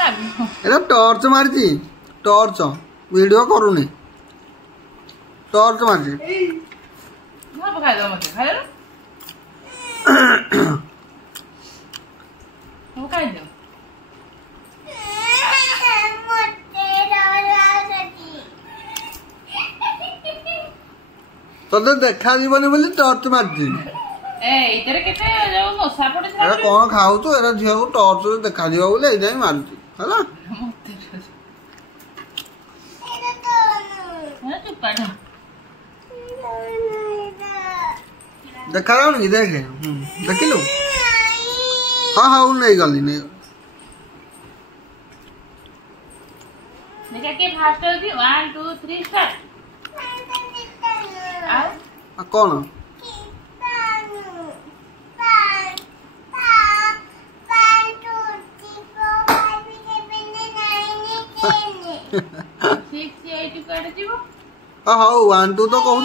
era torch मारची torch video करूनी torch मारची तोते देखा जीवनी बोली टॉर्च मारची कौन खाऊ तू एरा झील को टॉर्च देखा जीव बोले एजाई मारुची हला देखा नहीं देखे देखिलु हाँ हाँ नहीं गली नहीं देखा के फास्ट होती 1 2 3 स्टार्ट कौन हाँ 1 2 तो कहूँ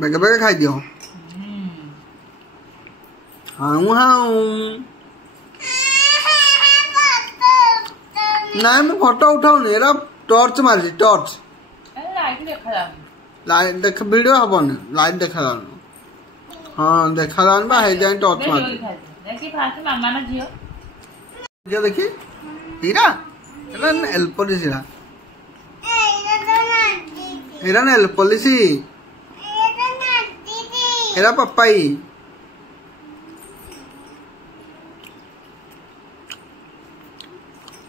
बेगे बेगे खाई दियो हाँ हाँ ना मैं फोटो उठाऊनी एरा टॉर्च मारी टॉर्च लाइट देख वीडियो हबनी लाइट देखा जान हाँ देखा जान बा हे जाई टॉर्च मारी देखी फास्ट मामा ना जियो जो देखी हीरा एरा एल पॉलिसी एरा ना एल पॉलिसी एरा पपाई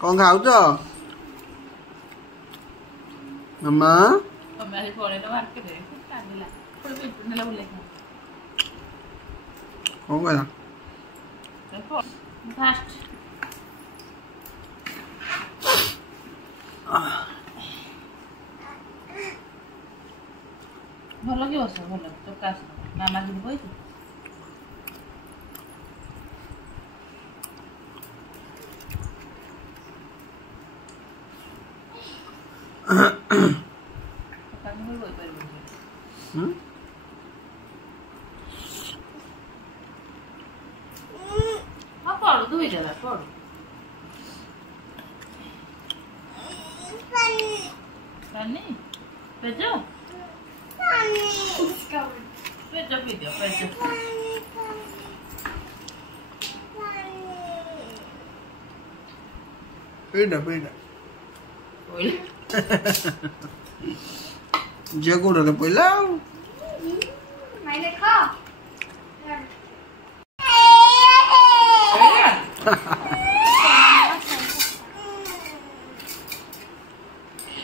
कौन खाऊ तो मम्मा कौन करा भल कि बस भल चका मामा जी बोई पढ़ दू इधर पढ़ पानी पेजो पेजो पेजो पेजो पेड़ा पेड़ा जे को रे पहिला मैंने खा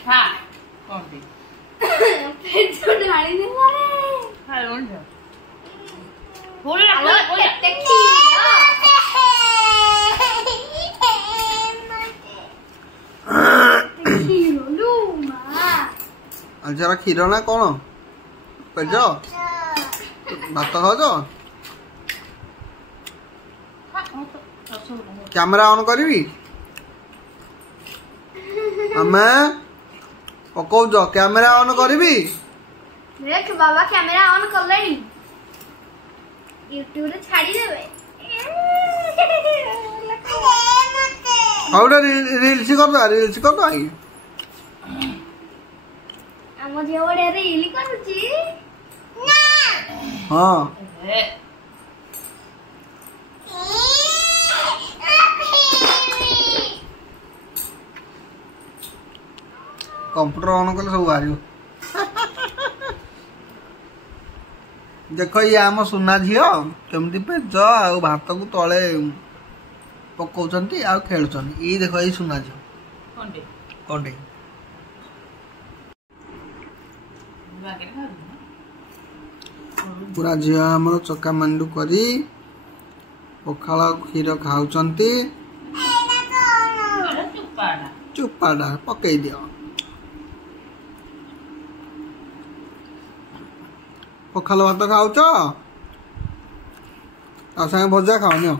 हाँ कौन दी पेट जो ढाली नहीं मारे हाँ कौन सा बोल ना बोल जरा क्षीर ना कौन पेज भात खाओ कैमरा ऑन करी आमे पकौज कैमरा ऑन करी देख बाबा कैमरा ऑन कर लेनी यूट्यूब रे छाड़ी देबे आउडा रील्स कर दो आई हम जे ओडे रील करूची ना हां कंप्यूटर ऑन कले सब बाहर देख ये आम सुना झील केमती पेज आ भात को तले पकाउछंती आ खेलुछंती ई देखो ये सुना झील कोंडे कोंडे पूरा झील आम चका मंडू करी पखाला क्षीर खाउछंती चुपाड़ा पकई दियो पखाल भात खाऊच सागे भजा खाओ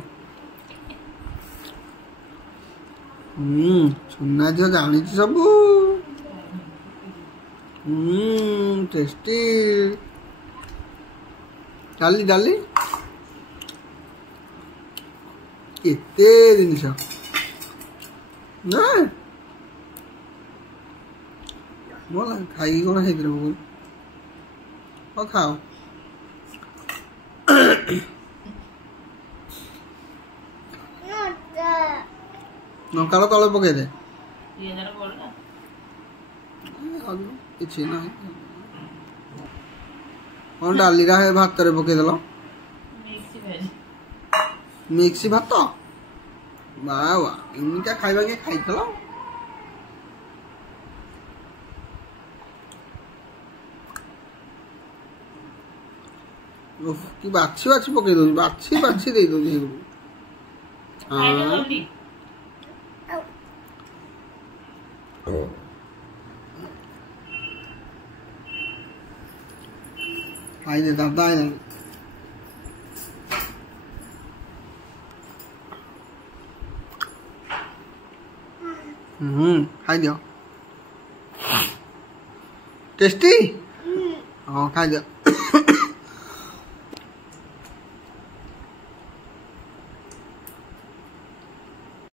सुना झील जानी सब टेस्टी डाली डाली केते जिनिस ना बोला खाई कौन है खाओ नौकार तले पकई दे किसी ना कौन डाली है भात रे पकई देल मिक्सी भात वाह वाह इनका खाइबा के खाई कि बाछी बाछी पकई दो बाछी बाछी दे दो खाई दे दादा खाई दियो टेस्टी हाँ खाई दियो